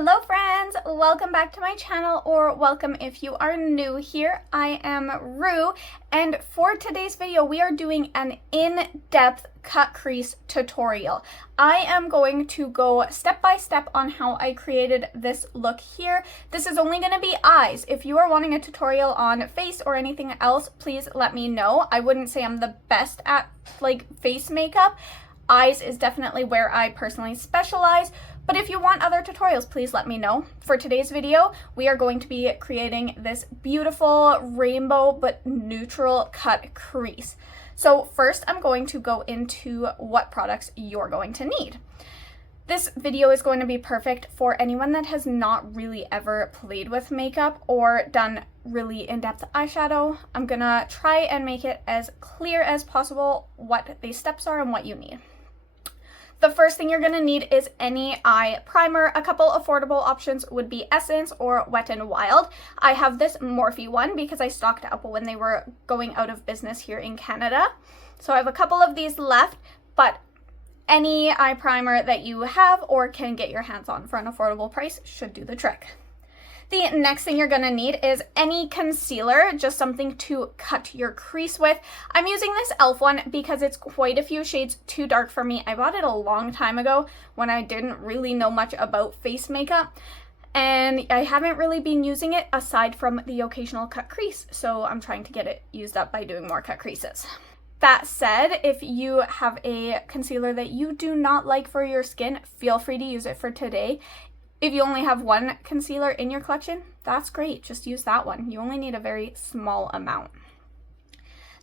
Hello friends, welcome back to my channel, or welcome if you are new here. I am Rue, and for today's video we are doing an in-depth cut crease tutorial. I am going to go step by step on how I created this look here. This is only going to be eyes. If you are wanting a tutorial on face or anything else, please let me know. I wouldn't say I'm the best at face makeup. Eyes is definitely where I personally specialize. But if you want other tutorials, please let me know. For today's video, we are going to be creating this beautiful rainbow but neutral cut crease. So first, I'm going to go into what products you're going to need. This video is going to be perfect for anyone that has not really ever played with makeup or done really in-depth eyeshadow. I'm gonna try and make it as clear as possible what these steps are and what you need. The first thing you're going to need is any eye primer. A couple affordable options would be Essence or Wet n Wild. I have this Morphe one because I stocked up when they were going out of business here in Canada. So I have a couple of these left, but any eye primer that you have or can get your hands on for an affordable price should do the trick. The next thing you're going to need is any concealer, just something to cut your crease with. I'm using this e.l.f. one because it's quite a few shades too dark for me. I bought it a long time ago when I didn't really know much about face makeup, and I haven't really been using it aside from the occasional cut crease, so I'm trying to get it used up by doing more cut creases. That said, if you have a concealer that you do not like for your skin, feel free to use it for today. If you only have one concealer in your collection, that's great. Just use that one. You only need a very small amount.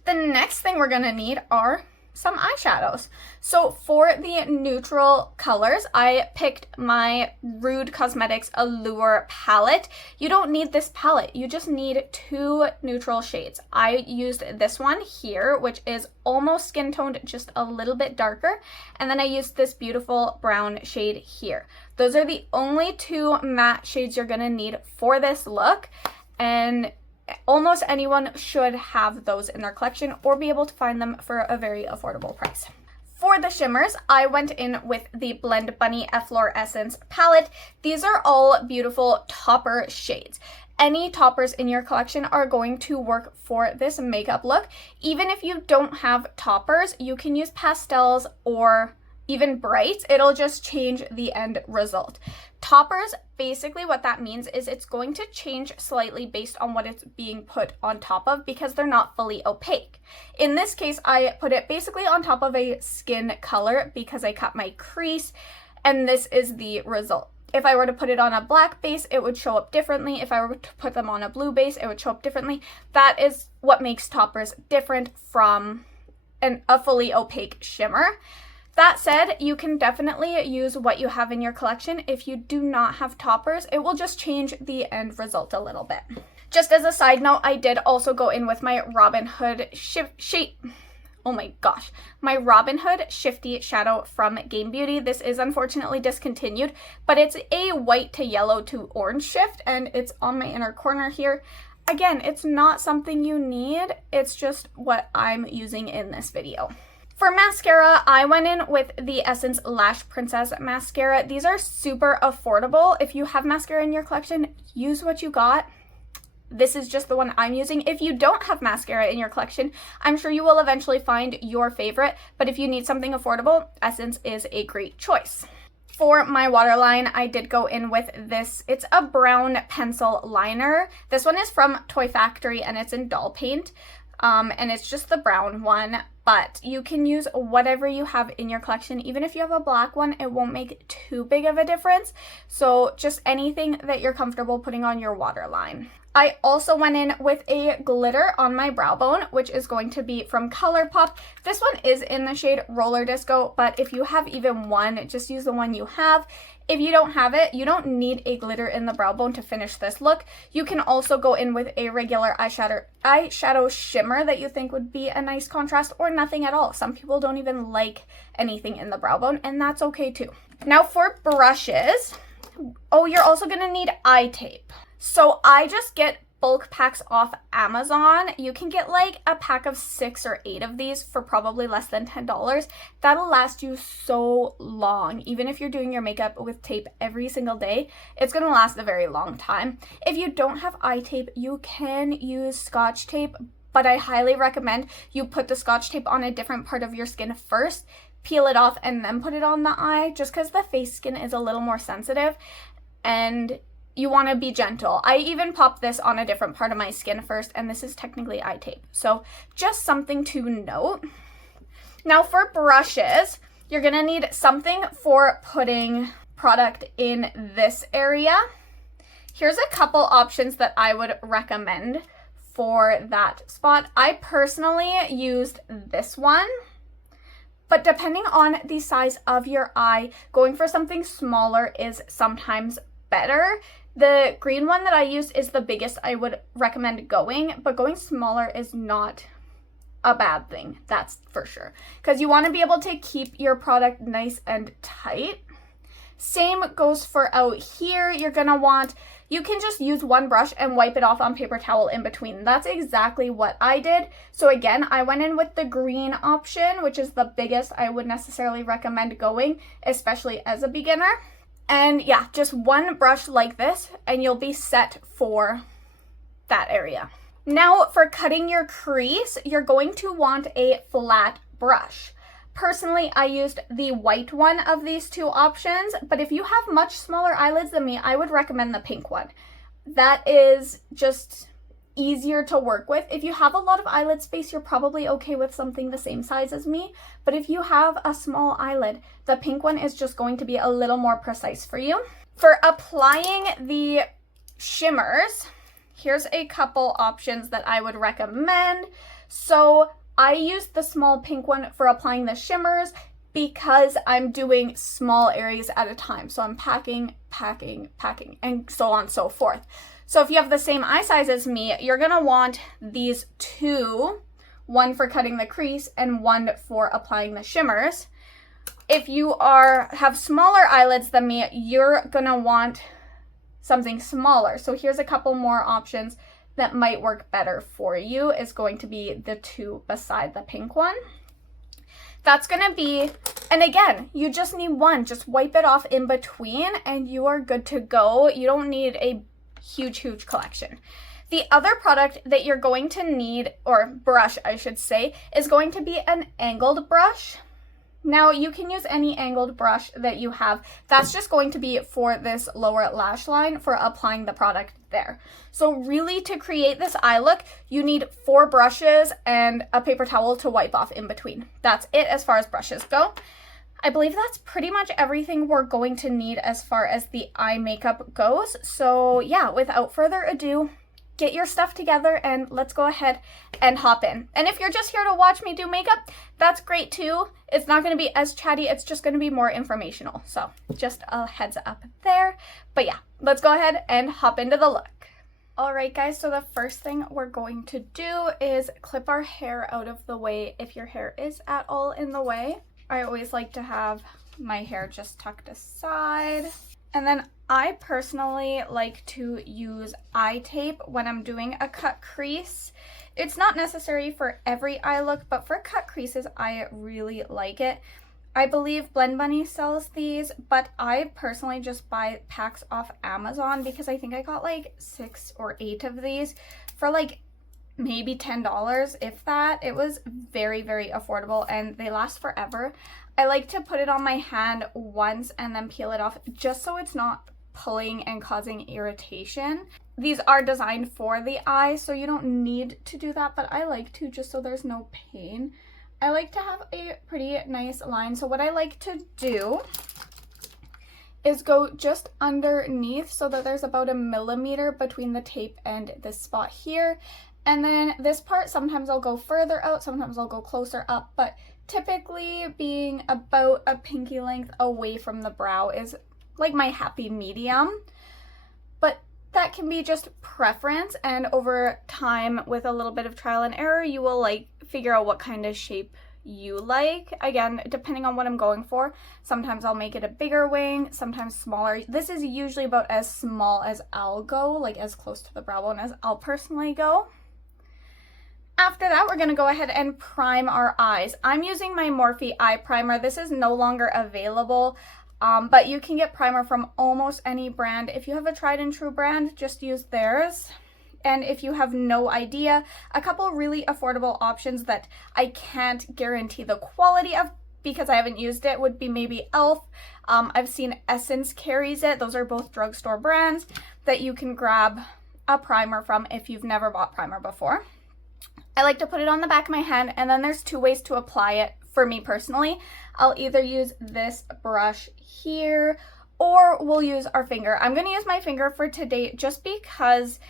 The next thing we're going to need are some eyeshadows. So for the neutral colors, I picked my Rude Cosmetics Allure palette. You don't need this palette. You just need two neutral shades. I used this one here, which is almost skin toned, just a little bit darker. And then I used this beautiful brown shade here. Those are the only two matte shades you're going to need for this look. And almost anyone should have those in their collection or be able to find them for a very affordable price. For the shimmers, I went in with the Blendbunny Efflorescence palette. These are all beautiful topper shades. Any toppers in your collection are going to work for this makeup look. Even if you don't have toppers, you can use pastels or even brights. It'll just change the end result. Toppers, basically what that means is it's going to change slightly based on what it's being put on top of because they're not fully opaque. In this case, I put it basically on top of a skin color because I cut my crease, and this is the result. If I were to put it on a black base, it would show up differently. If I were to put them on a blue base, it would show up differently. That is what makes toppers different from a fully opaque shimmer. That said, you can definitely use what you have in your collection. If you do not have toppers, it will just change the end result a little bit. Just as a side note, I did also go in with my Robin Hood my Robin Hood Shifty Shadow from Game Beauty. This is unfortunately discontinued, but it's a white to yellow to orange shift, and it's on my inner corner here. Again, it's not something you need. It's just what I'm using in this video. For mascara, I went in with the Essence Lash Princess mascara. These are super affordable. If you have mascara in your collection, use what you got. This is just the one I'm using. If you don't have mascara in your collection, I'm sure you will eventually find your favorite, but if you need something affordable, Essence is a great choice. For my waterline, I did go in with this. It's a brown pencil liner. This one is from Toy Factory and it's in doll paint. And it's just the brown one, but you can use whatever you have in your collection. Even if you have a black one, it won't make too big of a difference. So just anything that you're comfortable putting on your waterline. I also went in with a glitter on my brow bone, which is going to be from ColourPop. This one is in the shade Roller Disco, but if you have even one, just use the one you have. If you don't have it, you don't need a glitter in the brow bone to finish this look. You can also go in with a regular eyeshadow shimmer that you think would be a nice contrast, or nothing at all. Some people don't even like anything in the brow bone, and that's okay too. Now for brushes, you're also gonna need eye tape. So I just get bulk packs off Amazon. You can get like a pack of 6 or 8 of these for probably less than $10. That'll last you so long. Even if you're doing your makeup with tape every single day, it's going to last a very long time. If you don't have eye tape, you can use Scotch tape, but I highly recommend you put the Scotch tape on a different part of your skin first, peel it off, and then put it on the eye, just because the face skin is a little more sensitive and you want to be gentle. I even popped this on a different part of my skin first, and this is technically eye tape. So just something to note. Now for brushes, you're going to need something for putting product in this area. Here's a couple options that I would recommend for that spot. I personally used this one, but depending on the size of your eye, going for something smaller is sometimes better. The green one that I used is the biggest I would recommend going, but going smaller is not a bad thing, that's for sure, because you want to be able to keep your product nice and tight. Same goes for out here. You're going to want, you can just use one brush and wipe it off on paper towel in between. That's exactly what I did. So again, I went in with the green option, which is the biggest I would necessarily recommend going, especially as a beginner. And yeah, just one brush like this and you'll be set for that area. Now for cutting your crease, you're going to want a flat brush. Personally, I used the white one of these two options, but if you have much smaller eyelids than me, I would recommend the pink one. That is just easier to work with. If you have a lot of eyelid space, you're probably okay with something the same size as me, but if you have a small eyelid, the pink one is just going to be a little more precise for you. For applying the shimmers, here's a couple options that I would recommend. So I used the small pink one for applying the shimmers because I'm doing small areas at a time. So I'm packing, and so on and so forth. So if you have the same eye size as me, you're gonna want these two, one for cutting the crease and one for applying the shimmers. If you have smaller eyelids than me, you're gonna want something smaller. So here's a couple more options that might work better for you. Is going to be the two beside the pink one. That's gonna be, and again, you just need one. Just wipe it off in between and you are good to go. You don't need a huge collection. The other product that you're going to need, or brush I should say, is going to be an angled brush. Now you can use any angled brush that you have. That's just going to be for this lower lash line for applying the product there. So really, to create this eye look, you need 4 brushes and a paper towel to wipe off in between. That's it as far as brushes go. I believe that's pretty much everything we're going to need as far as the eye makeup goes. So yeah, without further ado, get your stuff together and let's go ahead and hop in. And if you're just here to watch me do makeup, that's great too. It's not going to be as chatty, it's just going to be more informational. So just a heads up there. But yeah, let's go ahead and hop into the look. Alright guys, so the first thing we're going to do is clip our hair out of the way if your hair is at all in the way. I always like to have my hair just tucked aside. And then I personally like to use eye tape when I'm doing a cut crease. It's not necessary for every eye look, but for cut creases, I really like it. I believe Blendbunny sells these, but I personally just buy packs off Amazon because I think I got like 6 or 8 of these for like maybe $10, if that. It was very affordable and they last forever. I like to put it on my hand once and then peel it off just so it's not pulling and causing irritation. These are designed for the eye, so you don't need to do that, but I like to just so there's no pain. I like to have a pretty nice line, so what I like to do is go just underneath so that there's about 1 millimeter between the tape and this spot here. And then this part, sometimes I'll go further out, sometimes I'll go closer up, but typically being about a pinky length away from the brow is like my happy medium. But that can be just preference, and over time with a little bit of trial and error, you will like figure out what kind of shape you like. Again, depending on what I'm going for. Sometimes I'll make it a bigger wing, sometimes smaller. This is usually about as small as I'll go, like as close to the brow bone as I'll personally go. After that, we're going to go ahead and prime our eyes. I'm using my Morphe eye primer. This is no longer available, but you can get primer from almost any brand. If you have a tried and true brand, just use theirs. And if you have no idea, a couple really affordable options that I can't guarantee the quality of because I haven't used it would be maybe e.l.f. I've seen Essence carries it. Those are both drugstore brands that you can grab a primer from if you've never bought primer before. I like to put it on the back of my hand, and then there's two ways to apply it for me personally. I'll either use this brush here or we'll use our finger. I'm going to use my finger for today just because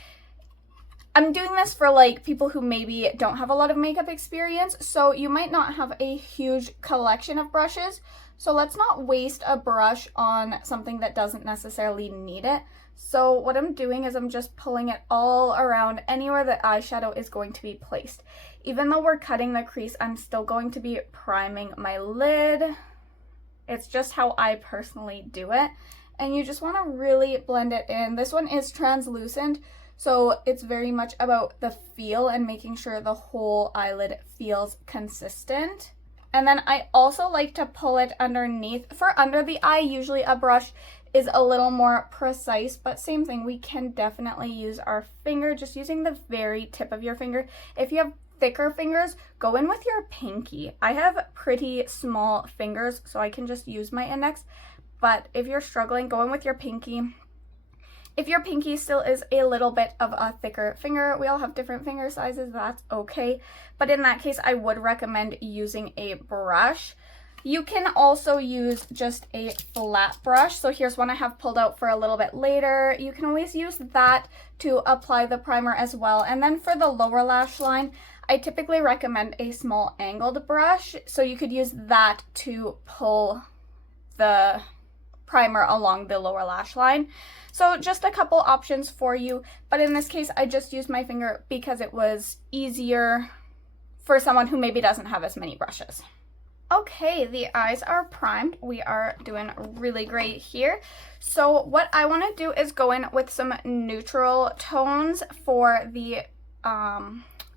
I'm doing this for like people who maybe don't have a lot of makeup experience, so you might not have a huge collection of brushes. So let's not waste a brush on something that doesn't necessarily need it. So what I'm doing is I'm just pulling it all around anywhere the eyeshadow is going to be placed. Even though we're cutting the crease, I'm still going to be priming my lid. It's just how I personally do it. And you just want to really blend it in. This one is translucent, so it's very much about the feel and making sure the whole eyelid feels consistent. And then I also like to pull it underneath. For under the eye, usually a brush is a little more precise, but same thing, we can definitely use our finger, just using the very tip of your finger. If you have thicker fingers, go in with your pinky. I have pretty small fingers, so I can just use my index, but if you're struggling, go in with your pinky. If your pinky still is a little bit of a thicker finger, we all have different finger sizes, that's okay. But in that case, I would recommend using a brush. You can also use just a flat brush. So here's one I have pulled out for a little bit later. You can always use that to apply the primer as well. And then for the lower lash line, I typically recommend a small angled brush. So you could use that to pull the primer along the lower lash line. So just a couple options for you, but in this case I just used my finger because it was easier for someone who maybe doesn't have as many brushes. Okay, the eyes are primed. We are doing really great here. So what I want to do is go in with some neutral tones for the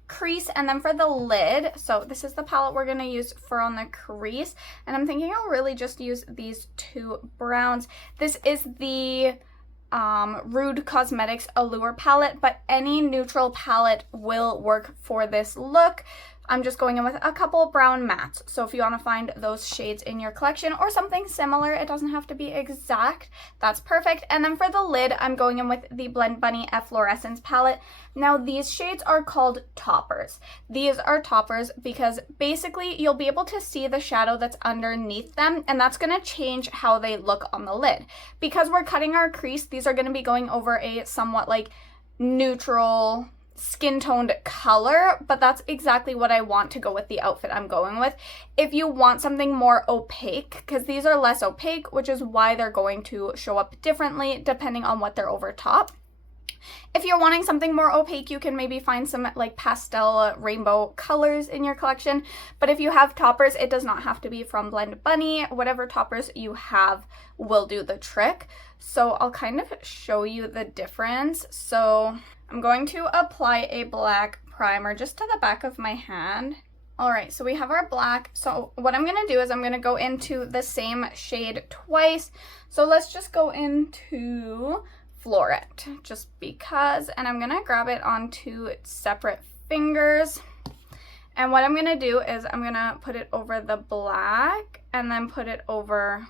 crease and then for the lid. So this is the palette we're going to use for on the crease, and I'm thinking I'll really just use these two browns. This is the Rude Cosmetics Allure palette, but any neutral palette will work for this look. I'm just going in with a couple brown mattes. So if you want to find those shades in your collection or something similar, it doesn't have to be exact, that's perfect. And then for the lid, I'm going in with the Blendbunny Efflorescence palette. Now these shades are called toppers. These are toppers because basically you'll be able to see the shadow that's underneath them, and that's going to change how they look on the lid. Because we're cutting our crease, these are going to be going over a somewhat like neutral skin toned color, but that's exactly what I want to go with the outfit I'm going with. If you want something more opaque, because these are less opaque, which is why they're going to show up differently depending on what they're over top. If you're wanting something more opaque, you can maybe find some like pastel rainbow colors in your collection. But if you have toppers, it does not have to be from Blendbunny. Whatever toppers you have will do the trick. So I'll kind of show you the difference. So I'm going to apply a black primer just to the back of my hand. All right, so we have our black. So what I'm gonna do is I'm gonna go into the same shade twice. So let's just go into Floret, just because, and I'm gonna grab it on two separate fingers. And what I'm gonna do is I'm gonna put it over the black and then put it over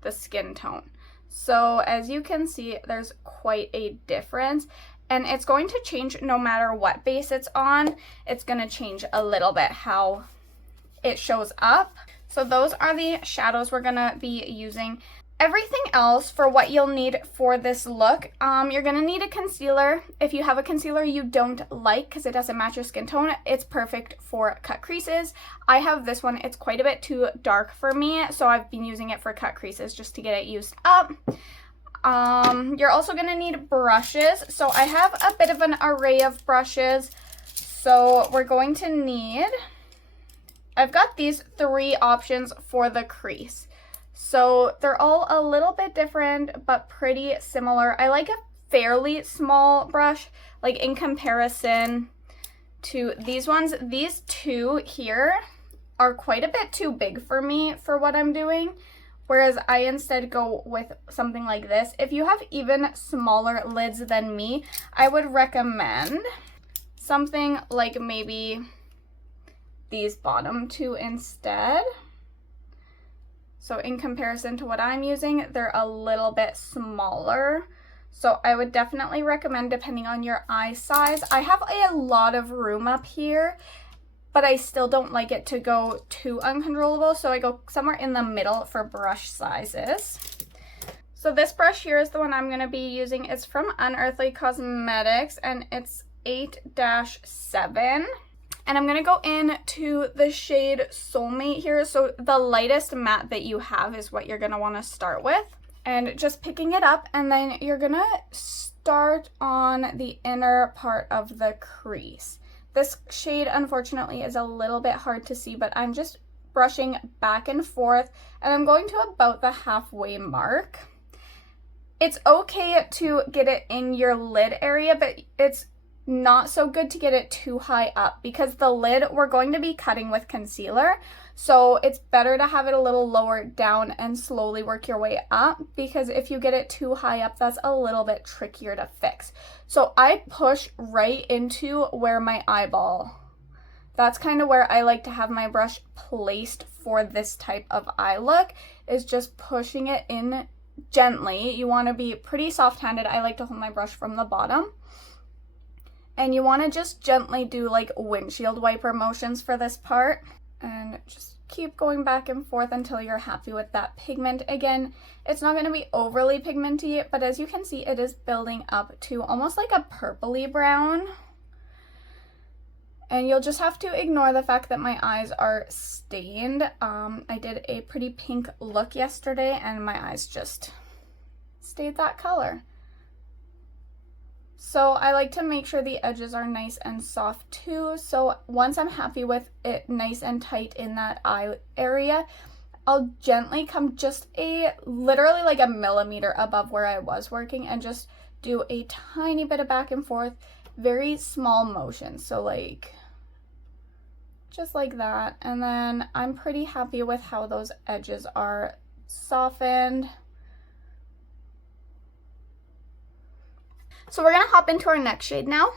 the skin tone. So as you can see, there's quite a difference. And it's going to change no matter what base it's on. It's going to change a little bit how it shows up. So those are the shadows we're going to be using. Everything else for what you'll need for this look, you're going to need a concealer. If you have a concealer you don't like because it doesn't match your skin tone, it's perfect for cut creases. I have this one. It's quite a bit too dark for me, so I've been using it for cut creases just to get it used up. You're also going to need brushes. So I have a bit of an array of brushes. So we're going to need I've got these 3 options for the crease. So they're all a little bit different, but pretty similar. I like a fairly small brush, like in comparison to these ones. These 2 here are quite a bit too big for me for what I'm doing, whereas I instead go with something like this. If you have even smaller lids than me, I would recommend something like maybe these bottom 2 instead. So in comparison to what I'm using, they're a little bit smaller. So I would definitely recommend, depending on your eye size. I have a lot of room up here, but I still don't like it to go too uncontrollable. So I go somewhere in the middle for brush sizes. So this brush here is the one I'm going to be using. It's from Unearthly Cosmetics and it's 8-7. And I'm going to go into the shade Soulmate here. So the lightest matte that you have is what you're going to want to start with. And just picking it up, and then you're going to start on the inner part of the crease. This shade, unfortunately, is a little bit hard to see, but I'm just brushing back and forth, and I'm going to about the halfway mark. It's okay to get it in your lid area, but it's not so good to get it too high up because the lid we're going to be cutting with concealer. So it's better to have it a little lower down and slowly work your way up, because if you get it too high up, that's a little bit trickier to fix. So I push right into where my eyeball, that's kind of where I like to have my brush placed for this type of eye look, is just pushing it in gently. You want to be pretty soft-handed. I like to hold my brush from the bottom. And you want to just gently do like windshield wiper motions for this part. And just keep going back and forth until you're happy with that pigment. Again, it's not going to be overly pigmenty, but as you can see, it is building up to almost like a purpley brown. And you'll just have to ignore the fact that my eyes are stained. I did a pretty pink look yesterday and my eyes just stayed that color. So I like to make sure the edges are nice and soft too. So once I'm happy with it nice and tight in that eye area, I'll gently come just literally like a millimeter above where I was working and just do a tiny bit of back and forth, very small motions. So like, just like that. And then I'm pretty happy with how those edges are softened. So we're going to hop into our next shade now,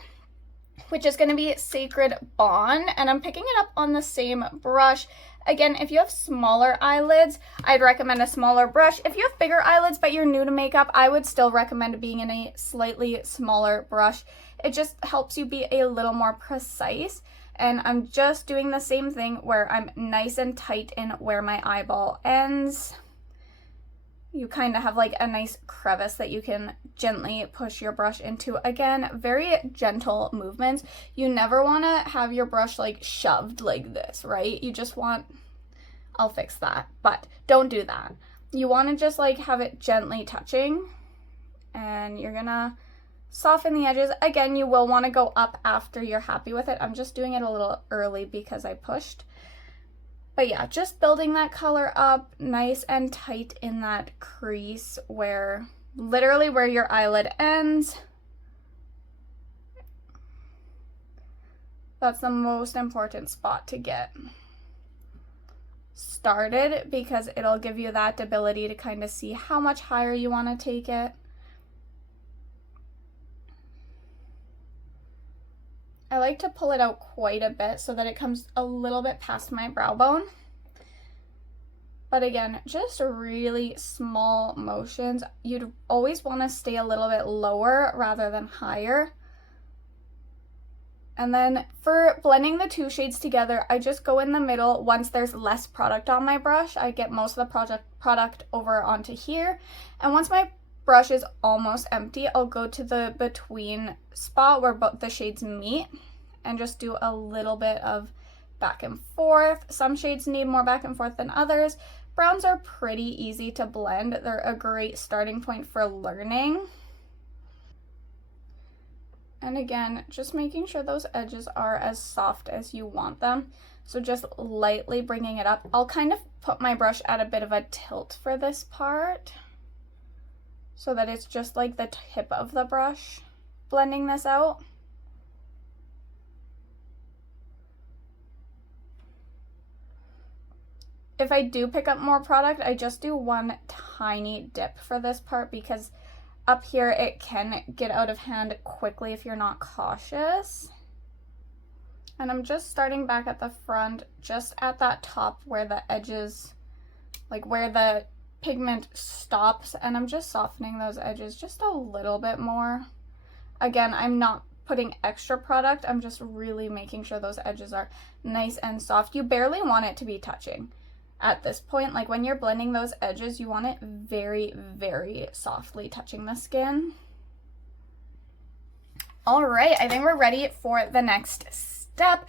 which is going to be Sacred Bond, and I'm picking it up on the same brush. Again, if you have smaller eyelids, I'd recommend a smaller brush. If you have bigger eyelids but you're new to makeup, I would still recommend being in a slightly smaller brush. It just helps you be a little more precise. And I'm just doing the same thing where I'm nice and tight in where my eyeball ends. You kind of have like a nice crevice that you can gently push your brush into. Again, very gentle movements. You never want to have your brush like shoved like this, right? You just want, I'll fix that, but don't do that. You want to just like have it gently touching, and you're gonna soften the edges. Again, you will want to go up after you're happy with it. I'm just doing it a little early because I pushed. But yeah, just building that color up nice and tight in that crease where, literally where your eyelid ends. That's the most important spot to get started, because it'll give you that ability to kind of see how much higher you want to take it. I like to pull it out quite a bit so that it comes a little bit past my brow bone. But again, just really small motions. You'd always want to stay a little bit lower rather than higher. And then for blending the 2 shades together, I just go in the middle. Once there's less product on my brush, I get most of the product over onto here. And once my brush is almost empty, I'll go to the between spot where both the shades meet and just do a little bit of back and forth. Some shades need more back and forth than others. Browns are pretty easy to blend. They're a great starting point for learning. And again, just making sure those edges are as soft as you want them. So just lightly bringing it up. I'll kind of put my brush at a bit of a tilt for this part so that it's just like the tip of the brush blending this out. If I do pick up more product, I just do one tiny dip for this part because up here it can get out of hand quickly if you're not cautious. And I'm just starting back at the front, just at that top where the edges, like where the pigment stops, and I'm just softening those edges just a little bit more. Again, I'm not putting extra product, I'm just really making sure those edges are nice and soft. You barely want it to be touching at this point. Like when you're blending those edges, you want it very, very softly touching the skin. All right, I think we're ready for the next step.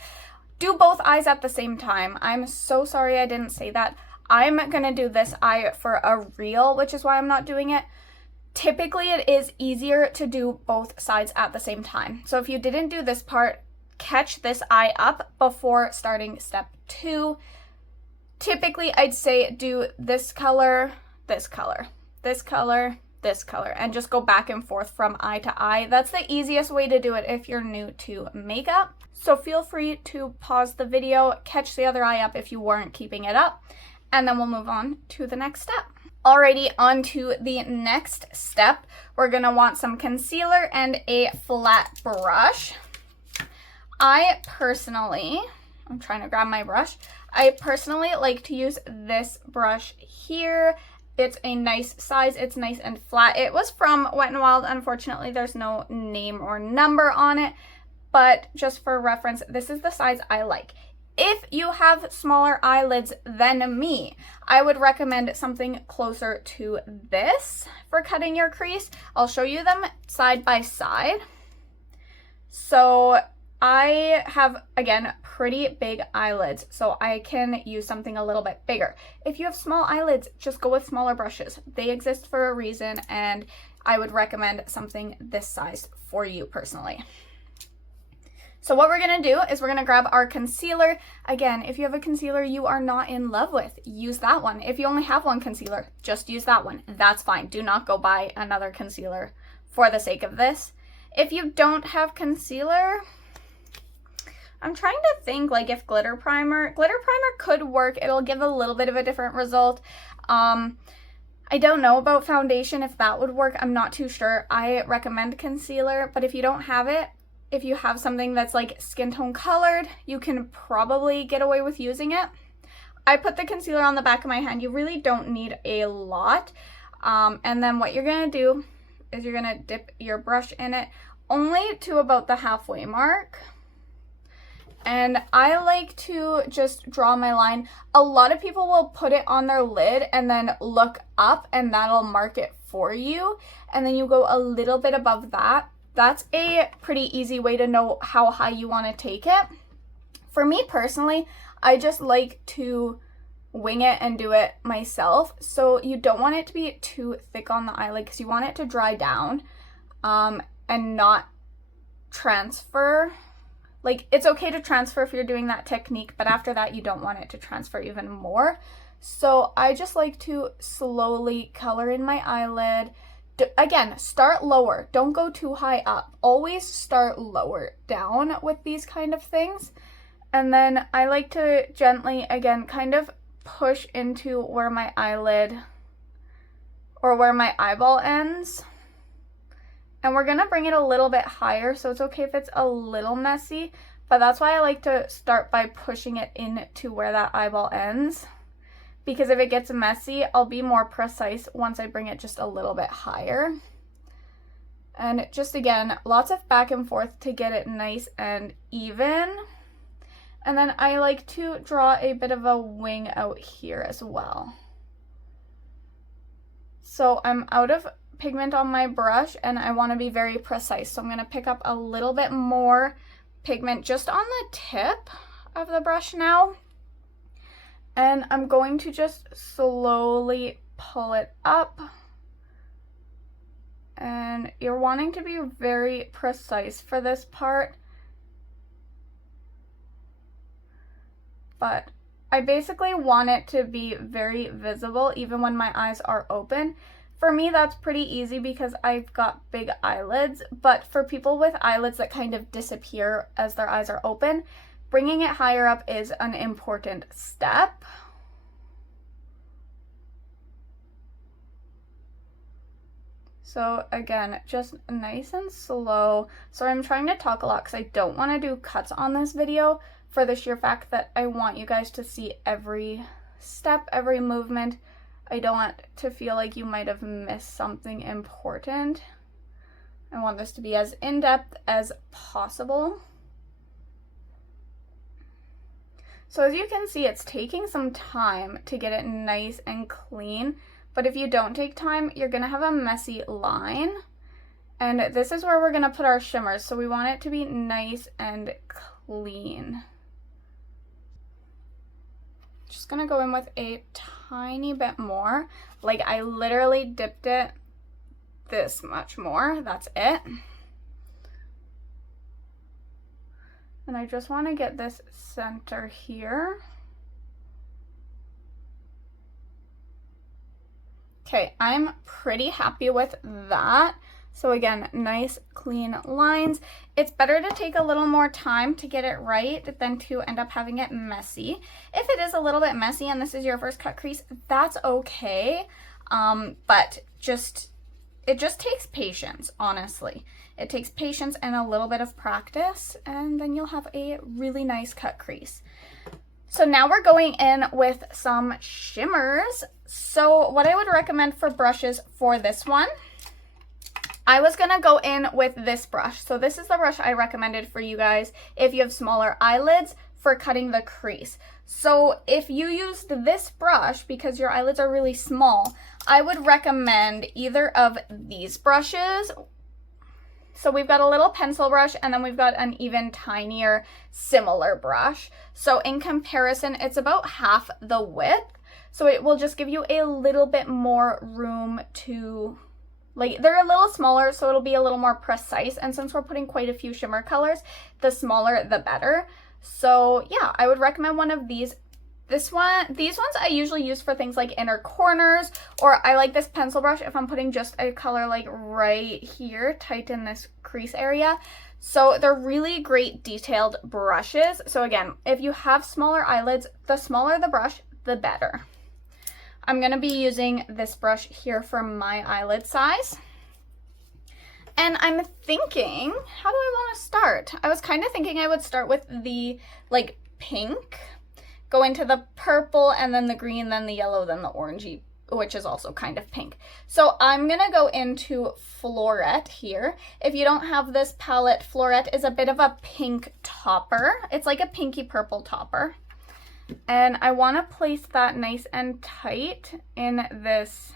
Do both eyes at the same time. I'm so sorry I didn't say that. I'm gonna do this eye for a reel, which is why I'm not doing it. Typically, it is easier to do both sides at the same time. So if you didn't do this part, catch this eye up before starting step 2. Typically, I'd say do this color, this color, this color, this color, and just go back and forth from eye to eye. That's the easiest way to do it if you're new to makeup. So feel free to pause the video, catch the other eye up if you weren't keeping it up, and then we'll move on to the next step. Alrighty, on to the next step. We're gonna want some concealer and a flat brush. I personally, I'm trying to grab my brush. I personally like to use this brush here. It's a nice size, it's nice and flat. It was from Wet n Wild. Unfortunately, there's no name or number on it, but just for reference, this is the size I like. If you have smaller eyelids than me, I would recommend something closer to this for cutting your crease. I'll show you them side by side. So I have, again, pretty big eyelids, so I can use something a little bit bigger. If you have small eyelids, just go with smaller brushes. They exist for a reason, and I would recommend something this size for you personally. So what we're gonna do is we're gonna grab our concealer. Again, if you have a concealer you are not in love with, use that one. If you only have one concealer, just use that one. That's fine. Do not go buy another concealer for the sake of this. If you don't have concealer, I'm trying to think like if glitter primer could work. It'll give a little bit of a different result. I don't know about foundation, if that would work. I'm not too sure. I recommend concealer, but if you don't have it, if you have something that's like skin tone colored, you can probably get away with using it. I put the concealer on the back of my hand. You really don't need a lot. And then what you're gonna do is you're gonna dip your brush in it only to about the halfway mark. And I like to just draw my line. A lot of people will put it on their lid and then look up and that'll mark it for you. And then you go a little bit above that. That's a pretty easy way to know how high you want to take it. For me personally, I just like to wing it and do it myself. So you don't want it to be too thick on the eyelid because you want it to dry down and not transfer. Like, it's okay to transfer if you're doing that technique, but after that you don't want it to transfer even more. So I just like to slowly color in my eyelid. Again, start lower. Don't go too high up. Always start lower down with these kind of things. And then I like to gently, again, kind of push into where my eyelid or where my eyeball ends. And we're going to bring it a little bit higher, so it's okay if it's a little messy. But that's why I like to start by pushing it into where that eyeball ends. Because if it gets messy, I'll be more precise once I bring it just a little bit higher. And just, again, lots of back and forth to get it nice and even. And then I like to draw a bit of a wing out here as well. So I'm out of pigment on my brush and I want to be very precise. So I'm going to pick up a little bit more pigment just on the tip of the brush now. And I'm going to just slowly pull it up. And you're wanting to be very precise for this part. but I basically want it to be very visible even when my eyes are open. For me, that's pretty easy because I've got big eyelids, but for people with eyelids that kind of disappear as their eyes are open, bringing it higher up is an important step. So again, just nice and slow. So I'm trying to talk a lot because I don't want to do cuts on this video for the sheer fact that I want you guys to see every step, every movement. I don't want to feel like you might have missed something important. I want this to be as in-depth as possible. So as you can see, it's taking some time to get it nice and clean. But if you don't take time, you're gonna have a messy line. And this is where we're gonna put our shimmers. So we want it to be nice and clean. Just gonna go in with a tiny bit more. Like I literally dipped it this much more, that's it. And I just wanna get this center here. Okay, I'm pretty happy with that. So again, nice clean lines. It's better to take a little more time to get it right than to end up having it messy. If it is a little bit messy and this is your first cut crease, that's okay. But it just takes patience, honestly. It takes patience and a little bit of practice, and then you'll have a really nice cut crease. So now we're going in with some shimmers. So what I would recommend for brushes for this one, I was gonna go in with this brush. So this is the brush I recommended for you guys if you have smaller eyelids for cutting the crease. So if you used this brush because your eyelids are really small, I would recommend either of these brushes. So we've got a little pencil brush and then we've got an even tinier similar brush. So in comparison, it's about half the width. So it will just give you a little bit more room to, like, they're a little smaller, so it'll be a little more precise. And since we're putting quite a few shimmer colors, the smaller the better. So yeah, I would recommend one of these. These ones I usually use for things like inner corners, or I like this pencil brush if I'm putting just a color like right here, tight in this crease area. So they're really great detailed brushes. So again, if you have smaller eyelids, the smaller the brush, the better. I'm gonna be using this brush here for my eyelid size. And I'm thinking, how do I wanna start? I was kind of thinking I would start with the like pink, go into the purple, and then the green, then the yellow, then the orangey, which is also kind of pink. So I'm gonna go into Floret here. If you don't have this palette, Floret is a bit of a pink topper. It's like a pinky purple topper. And I wanna place that nice and tight in this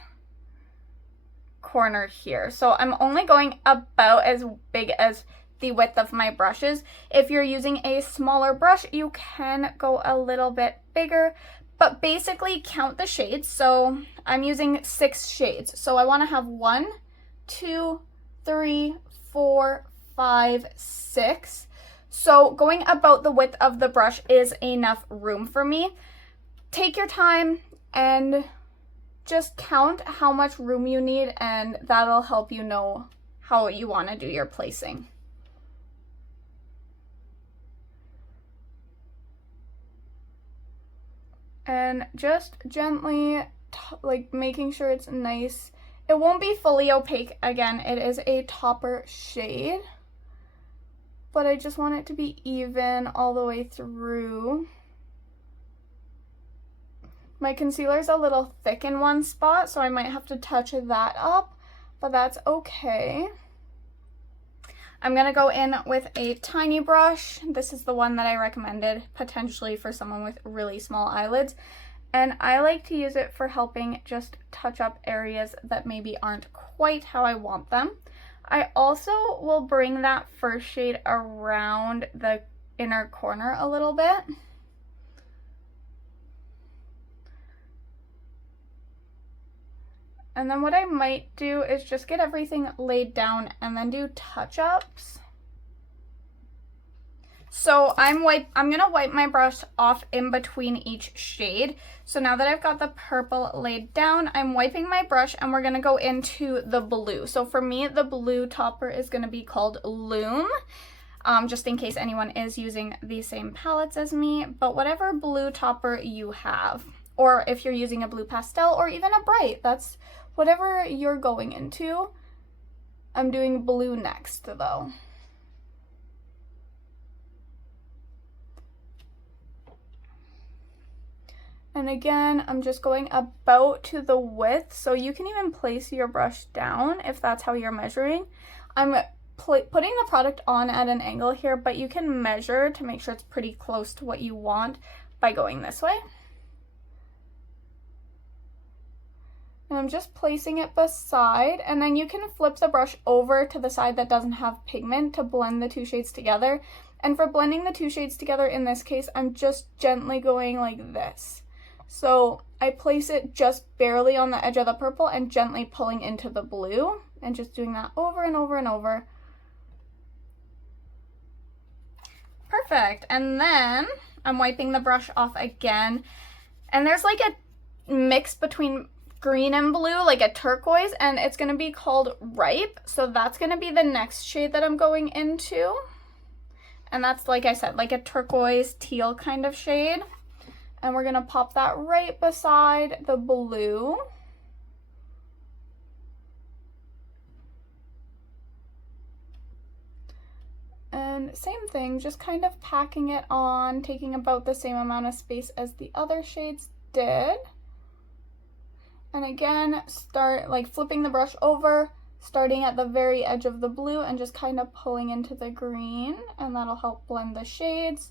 corner here. So I'm only going about as big as the width of my brushes. If you're using a smaller brush, you can go a little bit bigger, but basically count the shades. So I'm using 6 shades. So I want to have 1, 2, 3, 4, 5, 6. So going about the width of the brush is enough room for me. Take your time and just count how much room you need, and that'll help you know how you want to do your placing. And just gently, like, making sure it's nice. It won't be fully opaque. Again, it is a topper shade, but I just want it to be even all the way through. My concealer's a little thick in one spot, so I might have to touch that up, but that's okay. I'm gonna go in with a tiny brush. This is the one that I recommended potentially for someone with really small eyelids. And I like to use it for helping just touch up areas that maybe aren't quite how I want them. I also will bring that first shade around the inner corner a little bit. And then what I might do is just get everything laid down and then do touch-ups. So I'm gonna wipe my brush off in between each shade. So now that I've got the purple laid down, I'm wiping my brush and we're gonna go into the blue. So for me, the blue topper is gonna be called Loom, just in case anyone is using the same palettes as me, but whatever blue topper you have, or if you're using a blue pastel or even a bright, that's whatever you're going into. I'm doing blue next though. And again, I'm just going about to the width, so you can even place your brush down if that's how you're measuring. I'm putting the product on at an angle here, but you can measure to make sure it's pretty close to what you want by going this way. And I'm just placing it beside, and then you can flip the brush over to the side that doesn't have pigment to blend the two shades together. And for blending the two shades together in this case, I'm just gently going like this. So I place it just barely on the edge of the purple and gently pulling into the blue and just doing that over and over and over. Perfect. And then I'm wiping the brush off again. And there's like a mix between green and blue, like a turquoise, and it's going to be called Ripe. So that's going to be the next shade that I'm going into. And that's, like I said, like a turquoise teal kind of shade. And we're gonna pop that right beside the blue. And same thing, just kind of packing it on, taking about the same amount of space as the other shades did. And again, start like flipping the brush over, starting at the very edge of the blue and just kind of pulling into the green, and that'll help blend the shades.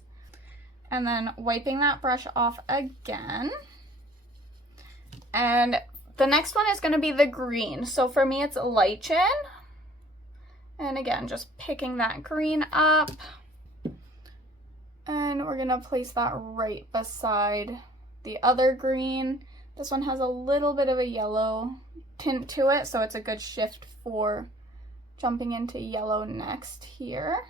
And then wiping that brush off again. And the next one is going to be the green. So for me, it's Lichen. And again, just picking that green up. And we're going to place that right beside the other green. This one has a little bit of a yellow tint to it, so it's a good shift for jumping into yellow next here.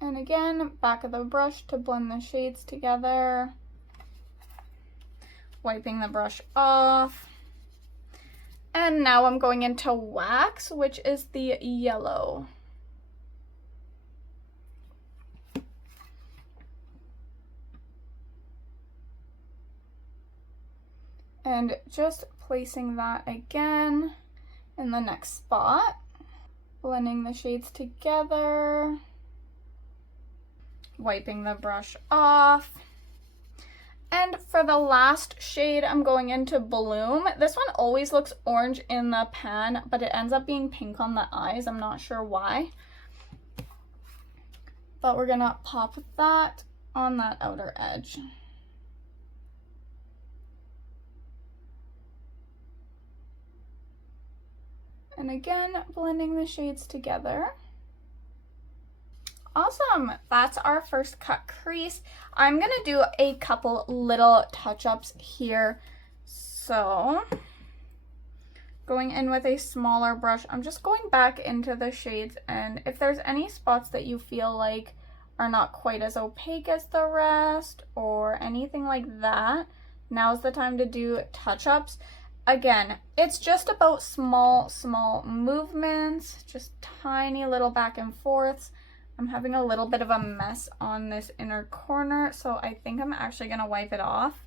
And again, back of the brush to blend the shades together. Wiping the brush off. And now I'm going into Wax, which is the yellow. And just placing that again in the next spot. Blending the shades together. Wiping the brush off. And for the last shade, I'm going into Bloom. This one always looks orange in the pan, but it ends up being pink on the eyes. I'm not sure why. But we're gonna pop that on that outer edge. And again, blending the shades together. Awesome, that's our first cut crease. I'm gonna do a couple little touch-ups here. So, going in with a smaller brush, I'm just going back into the shades, and if there's any spots that you feel like are not quite as opaque as the rest or anything like that, now's the time to do touch-ups. Again, it's just about small movements, just tiny little back and forths. I'm having a little bit of a mess on this inner corner, so I think I'm actually gonna wipe it off.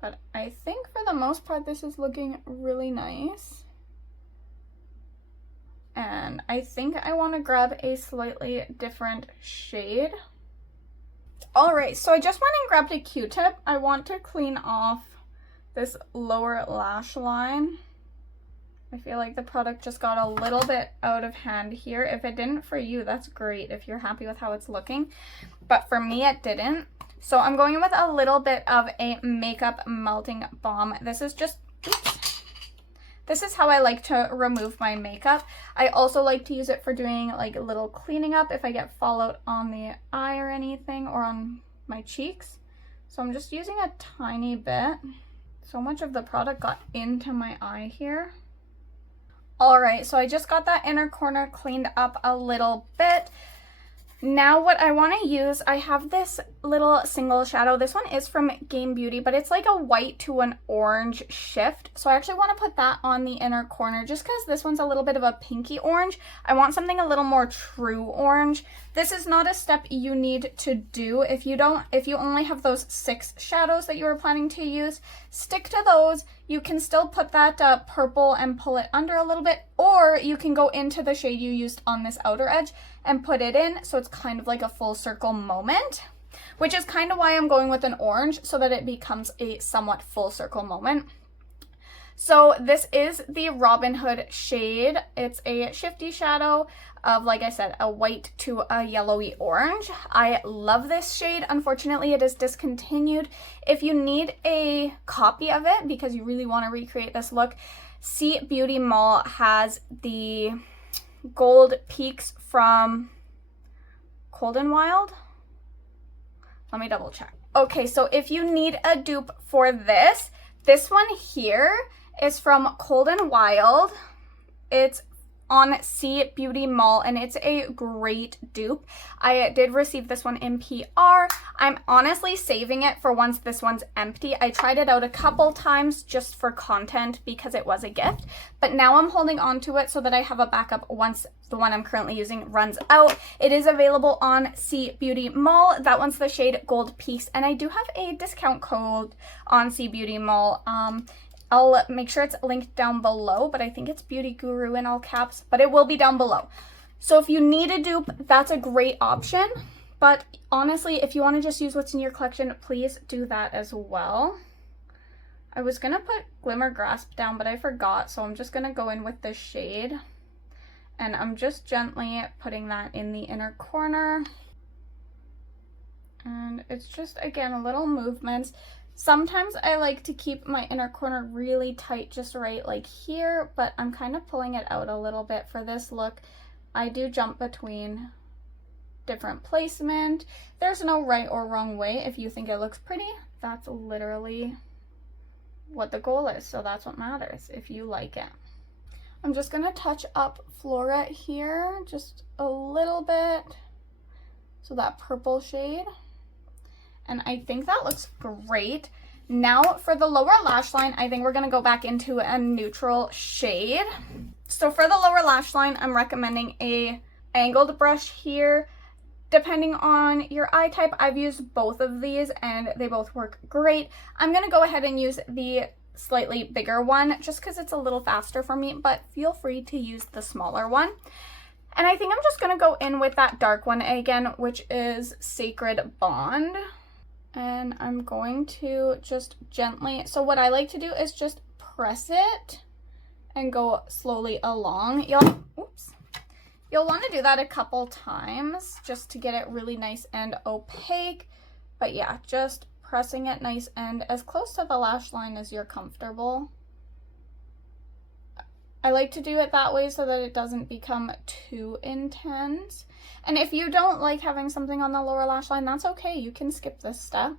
But I think for the most part, this is looking really nice. And I think I wanna grab a slightly different shade. All right, so I just went and grabbed a Q-tip. I want to clean off this lower lash line. I feel like the product just got a little bit out of hand here. If it didn't for you, that's great if you're happy with how it's looking. But for me, it didn't. So I'm going in with a little bit of a makeup melting balm. This is just, oops. This is how I like to remove my makeup. I also like to use it for doing like a little cleaning up if I get fallout on the eye or anything, or on my cheeks. So I'm just using a tiny bit. So much of the product got into my eye here. All right, so I just got that inner corner cleaned up a little bit. Now what I want to use, I have this little single shadow. This one is from Game Beauty, but it's like a white to an orange shift. So I actually want to put that on the inner corner just because this one's a little bit of a pinky orange. I want something a little more true orange. This is not a step you need to do. If you only have those 6 shadows that you were planning to use, stick to those. You can still put that purple and pull it under a little bit, or you can go into the shade you used on this outer edge and put it in, so it's kind of like a full circle moment, which is kind of why I'm going with an orange, so that it becomes a somewhat full circle moment. So this is the Robin Hood shade. It's a shifty shadow of, like I said, a white to a yellowy orange. I love this shade. Unfortunately, it is discontinued. If you need a copy of it because you really want to recreate this look, C Beauty Mall has the gold peaks from Cold and Wild. Let me double check. Okay, so if you need a dupe for this one here is from Cold and Wild. It's on C Beauty Mall, and it's a great dupe. I did receive this one in PR. I'm honestly saving it for once this one's empty. I tried it out a couple times just for content because it was a gift, but now I'm holding on to it so that I have a backup once the one I'm currently using runs out. It is available on C Beauty Mall. That one's the shade Gold Peaks, and I do have a discount code on C Beauty Mall. I'll make sure it's linked down below, but I think it's Beauty Guru in all caps, but it will be down below. So if you need a dupe, that's a great option. But honestly, if you want to just use what's in your collection, please do that as well. I was going to put Glimmer Grasp down, but I forgot, so I'm just going to go in with this shade. And I'm just gently putting that in the inner corner. And it's just, again, little movements. Sometimes I like to keep my inner corner really tight, just right like here, but I'm kind of pulling it out a little bit for this look. I do jump between different placement. There's no right or wrong way. If you think it looks pretty, that's literally what the goal is. So that's what matters, if you like it. I'm just going to touch up Flora here just a little bit. So that purple shade. And I think that looks great. Now for the lower lash line, I think we're going to go back into a neutral shade. So for the lower lash line, I'm recommending a angled brush here. Depending on your eye type, I've used both of these and they both work great. I'm going to go ahead and use the slightly bigger one just because it's a little faster for me, but feel free to use the smaller one. And I think I'm just going to go in with that dark one again, which is Sacred Bond. And I'm going to just gently, so what I like to do is just press it and go slowly along. You'll want to do that a couple times just to get it really nice and opaque. But yeah, just pressing it nice and as close to the lash line as you're comfortable. I like to do it that way so that it doesn't become too intense. And if you don't like having something on the lower lash line, that's okay. You can skip this step.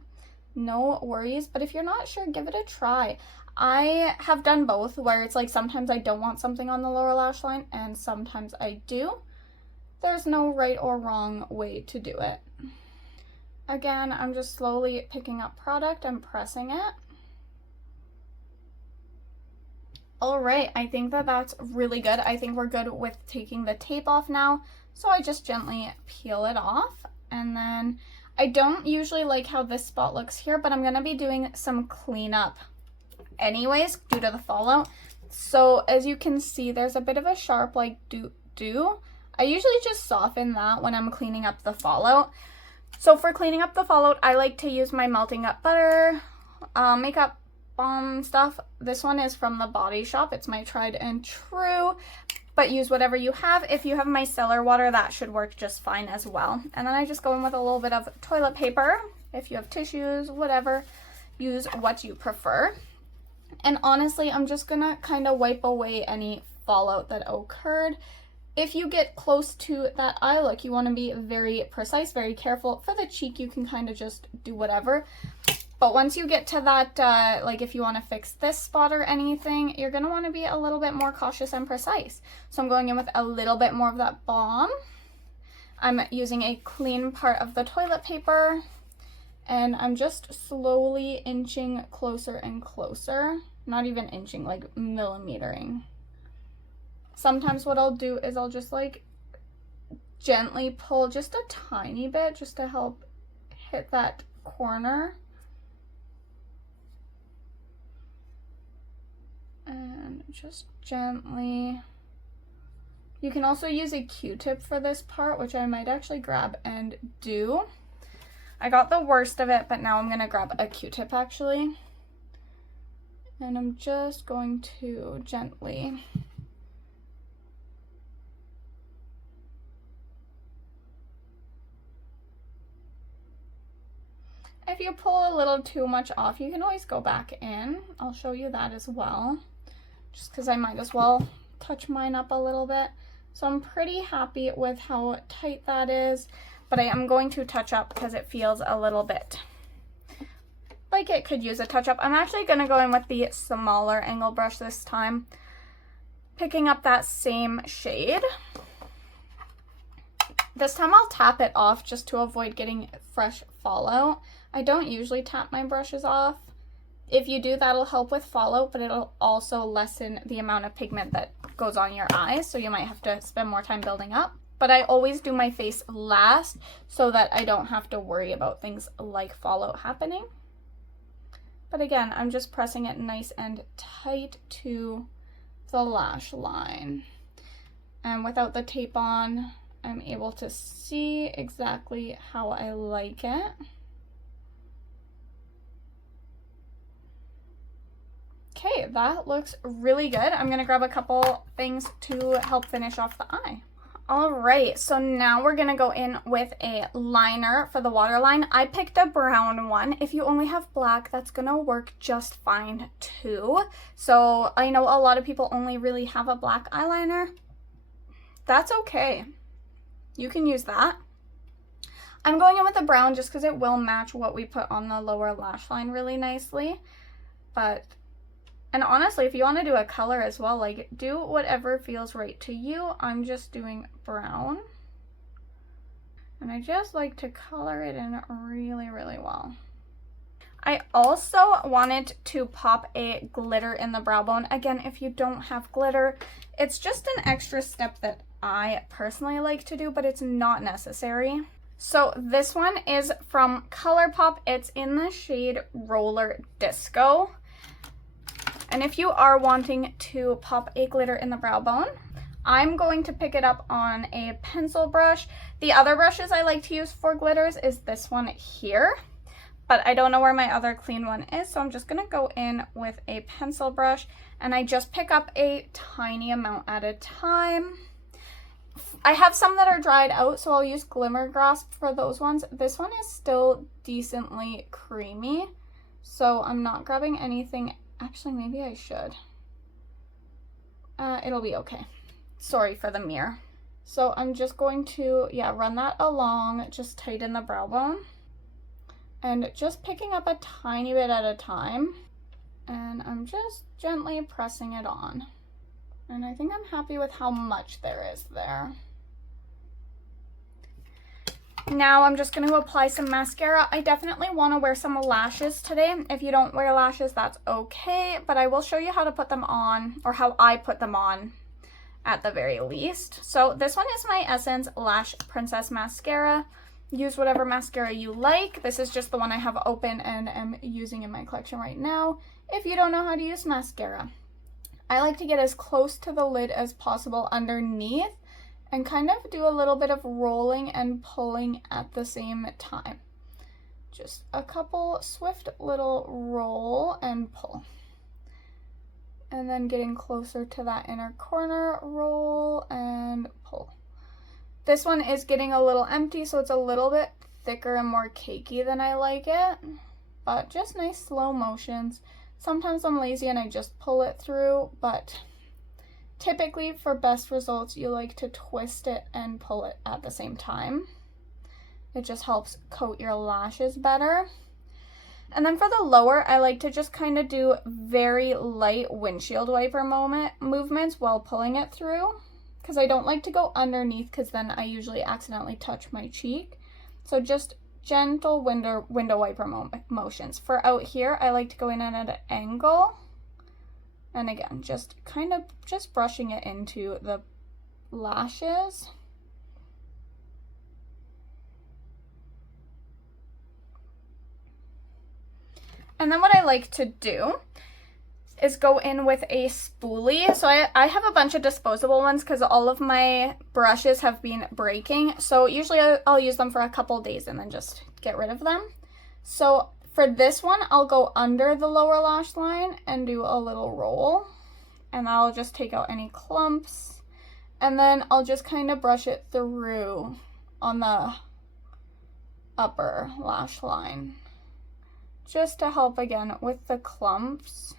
No worries. But if you're not sure, give it a try. I have done both, where it's like sometimes I don't want something on the lower lash line and sometimes I do. There's no right or wrong way to do it. Again, I'm just slowly picking up product and pressing it. All right, I think that that's really good. I think we're good with taking the tape off now. So I just gently peel it off. And then I don't usually like how this spot looks here, but I'm going to be doing some cleanup anyways due to the fallout. So as you can see, there's a bit of a sharp like do. I usually just soften that when I'm cleaning up the fallout. So for cleaning up the fallout, I like to use my melting up butter, makeup balm stuff. This one is from the Body Shop. It's my tried and true, but use whatever you have. If you have micellar water, that should work just fine as well. And then I just go in with a little bit of toilet paper. If you have tissues, whatever, use what you prefer. And honestly, I'm just gonna kind of wipe away any fallout that occurred. If you get close to that eye look, you want to be very precise, very careful. For the cheek, you can kind of just do whatever. But once you get to that, like if you want to fix this spot or anything, you're going to want to be a little bit more cautious and precise. So I'm going in with a little bit more of that balm. I'm using a clean part of the toilet paper, and I'm just slowly inching closer and closer. Not even inching, like millimetering. Sometimes what I'll do is I'll just like gently pull just a tiny bit just to help hit that corner. And just gently. You can also use a Q-tip for this part, which I might actually grab and do. I got the worst of it, but now I'm gonna grab a Q-tip actually. And I'm just going to gently if you pull a little too much off, you can always go back in. I'll show you that as well, just because I might as well touch mine up a little bit. So I'm pretty happy with how tight that is, but I am going to touch up because it feels a little bit like it could use a touch up. I'm actually going to go in with the smaller angle brush this time, picking up that same shade. This time I'll tap it off just to avoid getting fresh fallout. I don't usually tap my brushes off. If you do, that'll help with fallout, but it'll also lessen the amount of pigment that goes on your eyes, so you might have to spend more time building up. But I always do my face last so that I don't have to worry about things like fallout happening. But again, I'm just pressing it nice and tight to the lash line. And without the tape on, I'm able to see exactly how I like it. Okay, that looks really good. I'm gonna grab a couple things to help finish off the eye. All right, so now we're gonna go in with a liner for the waterline. I picked a brown one. If you only have black, that's gonna work just fine too. So I know a lot of people only really have a black eyeliner. That's okay. You can use that. I'm going in with a brown just because it will match what we put on the lower lash line really nicely. And honestly, if you want to do a color as well, like do whatever feels right to you. I'm just doing brown. And I just like to color it in really, really well. I also wanted to pop a glitter in the brow bone. Again, if you don't have glitter, it's just an extra step that I personally like to do, but it's not necessary. So this one is from ColourPop. It's in the shade Roller Disco. And if you are wanting to pop a glitter in the brow bone, I'm going to pick it up on a pencil brush. The other brushes I like to use for glitters is this one here, but I don't know where my other clean one is, so I'm just gonna go in with a pencil brush, and I just pick up a tiny amount at a time. I have some that are dried out, so I'll use Glimmer Grasp for those ones. This one is still decently creamy, so I'm not grabbing anything. Actually, maybe I should. It'll be okay. Sorry for the mirror. So I'm just going to, run that along, just tighten the brow bone. And just picking up a tiny bit at a time. And I'm just gently pressing it on. And I think I'm happy with how much there is there. Now I'm just going to apply some mascara. I definitely want to wear some lashes today. If you don't wear lashes, that's okay, but I will show you how to put them on, or how I put them on at the very least. So this one is my Essence Lash Princess Mascara. Use whatever mascara you like. This is just the one I have open and am using in my collection right now. If you don't know how to use mascara, I like to get as close to the lid as possible underneath and kind of do a little bit of rolling and pulling at the same time. Just a couple swift little roll and pull. And then getting closer to that inner corner, roll and pull. This one is getting a little empty, so it's a little bit thicker and more cakey than I like it, but just nice slow motions. Sometimes I'm lazy and I just pull it through, but typically for best results, you like to twist it and pull it at the same time. It just helps coat your lashes better. And then for the lower, I like to just kind of do very light windshield wiper movements while pulling it through, because I don't like to go underneath because then I usually accidentally touch my cheek. So just gentle window wiper motions. For out here, I like to go in at an angle. And again, just kind of just brushing it into the lashes. And then what I like to do is go in with a spoolie. So I have a bunch of disposable ones because all of my brushes have been breaking. So usually I'll use them for a couple days and then just get rid of them. So for this one, I'll go under the lower lash line and do a little roll. And I'll just take out any clumps. And then I'll just kind of brush it through on the upper lash line, just to help again with the clumps.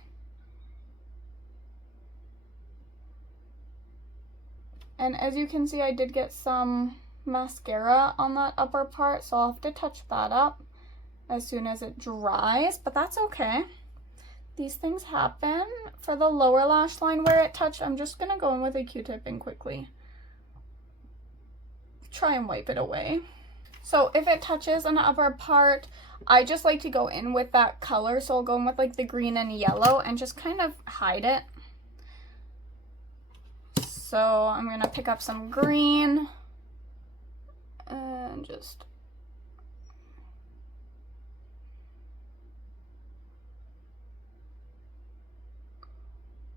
And as you can see, I did get some mascara on that upper part, so I'll have to touch that up as soon as it dries, but that's okay. These things happen. For the lower lash line where it touched, I'm just gonna go in with a Q-tip and quickly try and wipe it away. So if it touches an upper part, I just like to go in with that color, so I'll go in with like the green and yellow and just kind of hide it. So I'm gonna pick up some green and just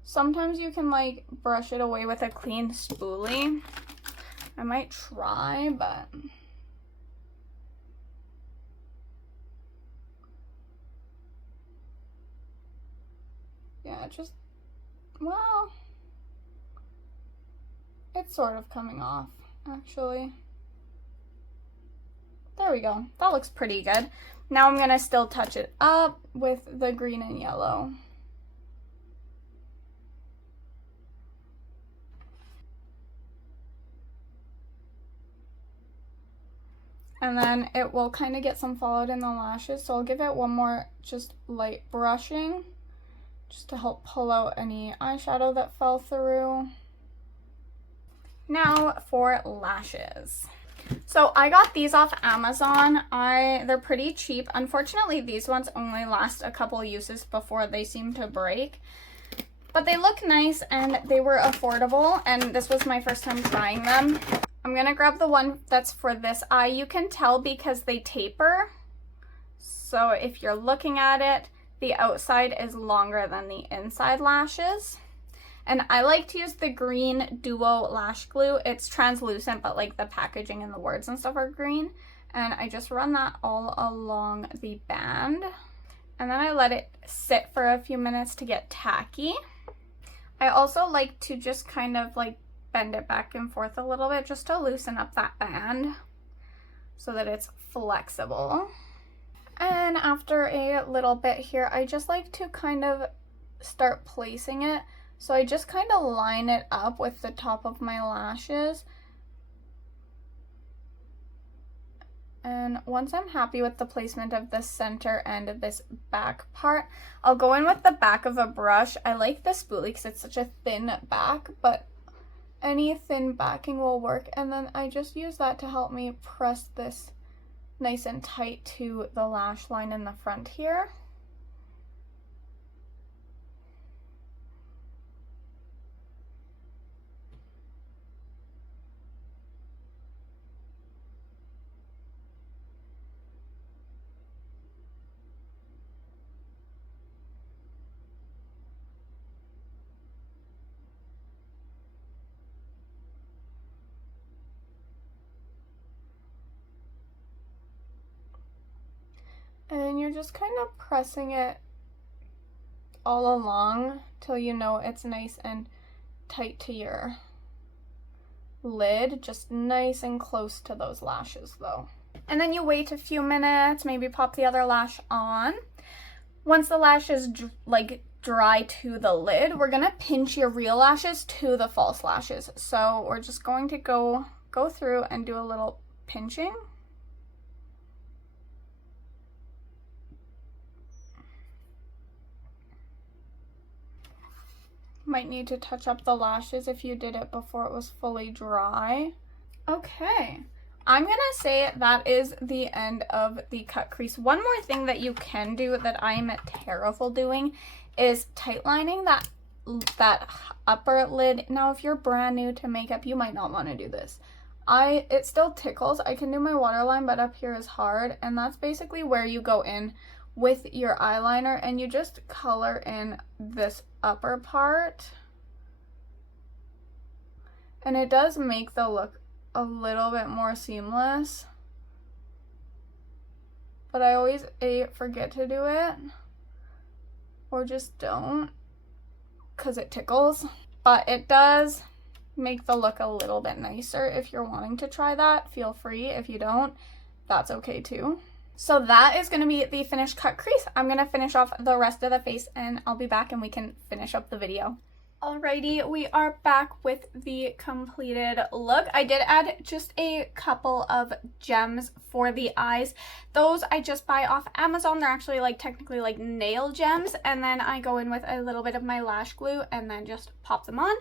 sometimes you can like brush it away with a clean spoolie. I might try, but yeah, just, well, it's sort of coming off, actually. There we go. That looks pretty good. Now I'm gonna still touch it up with the green and yellow. And then it will kind of get some fallout in the lashes, so I'll give it one more just light brushing, just to help pull out any eyeshadow that fell through. Now for lashes. So I got these off Amazon. They're pretty cheap. Unfortunately, these ones only last a couple uses before they seem to break. But they look nice and they were affordable, and this was my first time trying them. I'm gonna grab the one that's for this eye. You can tell because they taper. So if you're looking at it, the outside is longer than the inside lashes. And I like to use the green Duo Lash Glue. It's translucent, but like the packaging and the words and stuff are green. And I just run that all along the band. And then I let it sit for a few minutes to get tacky. I also like to just kind of like bend it back and forth a little bit just to loosen up that band so that it's flexible. And after a little bit here, I just like to kind of start placing it. So I just kind of line it up with the top of my lashes. And once I'm happy with the placement of the center end of this back part, I'll go in with the back of a brush. I like the spoolie because it's such a thin back, but any thin backing will work. And then I just use that to help me press this nice and tight to the lash line in the front here. And you're just kind of pressing it all along till you know it's nice and tight to your lid, just nice and close to those lashes though. And then you wait a few minutes, maybe pop the other lash on. Once the lash is like dry to the lid, we're gonna pinch your real lashes to the false lashes. So we're just going to go through and do a little pinching. Might need to touch up the lashes if you did it before it was fully dry. Okay, I'm gonna say that is the end of the cut crease. One more thing that you can do that I'm terrible doing is tight lining that upper lid. Now, if you're brand new to makeup, you might not want to do this. It still tickles. I can do my waterline, but up here is hard, and that's basically where you go in with your eyeliner and you just color in this upper part. And it does make the look a little bit more seamless, but I always forget to do it, or just don't, because it tickles. But it does make the look a little bit nicer. If you're wanting to try that, feel free. If you don't, that's okay too. So that is going to be the finished cut crease. I'm going to finish off the rest of the face and I'll be back and we can finish up the video. Alrighty, we are back with the completed look. I did add just a couple of gems for the eyes. Those I just buy off Amazon. They're actually technically nail gems, and then I go in with a little bit of my lash glue and then just pop them on.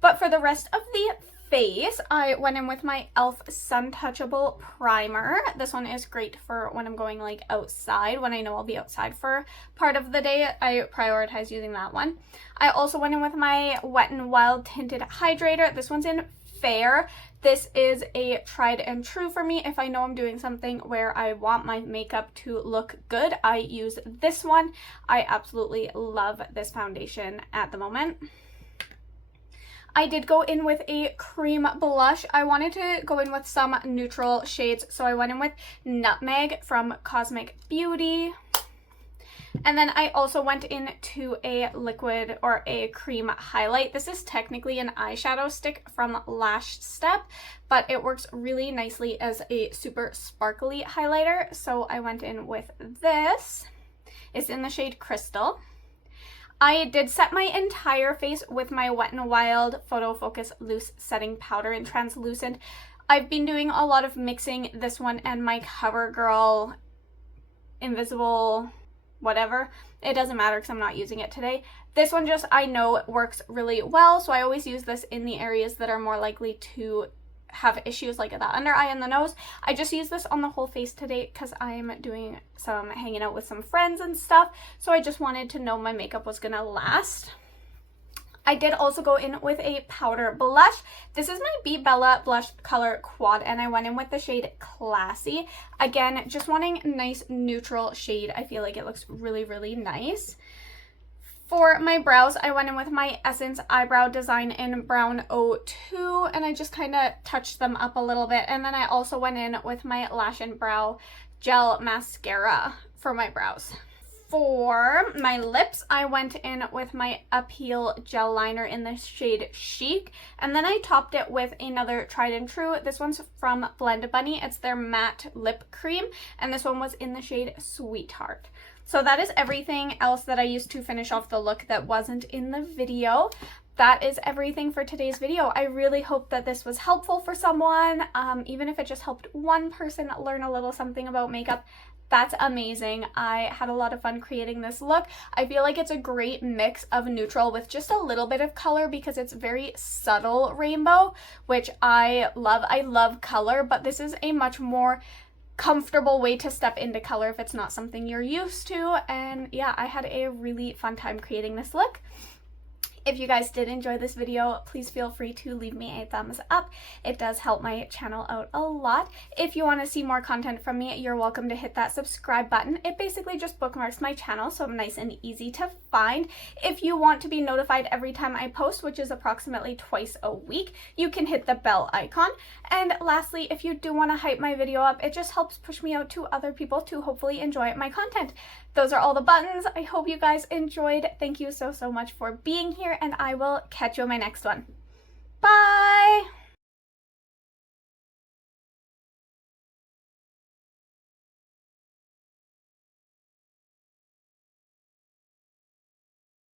But for the rest of the face, I went in with my e.l.f. Suntouchable primer. This one is great for when I'm going outside. When I know I'll be outside for part of the day, I prioritize using that one. I also went in with my Wet n Wild tinted hydrator. This one's in Fair. This is a tried and true for me. If I know I'm doing something where I want my makeup to look good, I use this one. I absolutely love this foundation at the moment. I did go in with a cream blush. I wanted to go in with some neutral shades, so I went in with Nutmeg from Cosmetics Blendbunny. And then I also went into a liquid or a cream highlight. This is technically an eyeshadow stick from Lashstep, but it works really nicely as a super sparkly highlighter. So I went in with this. It's in the shade Crystal. I did set my entire face with my Wet n Wild Photo Focus Loose Setting Powder in Translucent. I've been doing a lot of mixing this one and my CoverGirl Invisible whatever. It doesn't matter because I'm not using it today. This one just, I know it works really well, so I always use this in the areas that are more likely to have issues like the under eye and the nose. I just use this on the whole face today because I'm doing some hanging out with some friends and stuff, so I just wanted to know my makeup was gonna last. I did also go in with a powder blush. This is my Be Bella blush color quad, and I went in with the shade Classy. Again, just wanting a nice neutral shade. I feel like it looks really, really nice. For my brows, I went in with my Essence Eyebrow Design in Brown 02, and I just kind of touched them up a little bit. And then I also went in with my Lash and Brow Gel Mascara for my brows. For my lips, I went in with my Appeal Gel Liner in the shade Chic, and then I topped it with another tried and true. This one's from Blendbunny. It's their matte lip cream, and this one was in the shade Sweetheart. So that is everything else that I used to finish off the look that wasn't in the video. That is everything for today's video. I really hope that this was helpful for someone. Even if it just helped one person learn a little something about makeup, that's amazing. I had a lot of fun creating this look. I feel like it's a great mix of neutral with just a little bit of color because it's very subtle rainbow, which I love. I love color, but this is a much more comfortable way to step into color if it's not something you're used to. And yeah, I had a really fun time creating this look. If you guys did enjoy this video, please feel free to leave me a thumbs up. It does help my channel out a lot. If you want to see more content from me, you're welcome to hit that subscribe button. It basically just bookmarks my channel, so I'm nice and easy to find. If you want to be notified every time I post, which is approximately twice a week, you can hit the bell icon. And lastly, if you do want to hype my video up, it just helps push me out to other people to hopefully enjoy my content. Those are all the buttons. I hope you guys enjoyed. Thank you so much for being here, and I will catch you in my next one. Bye!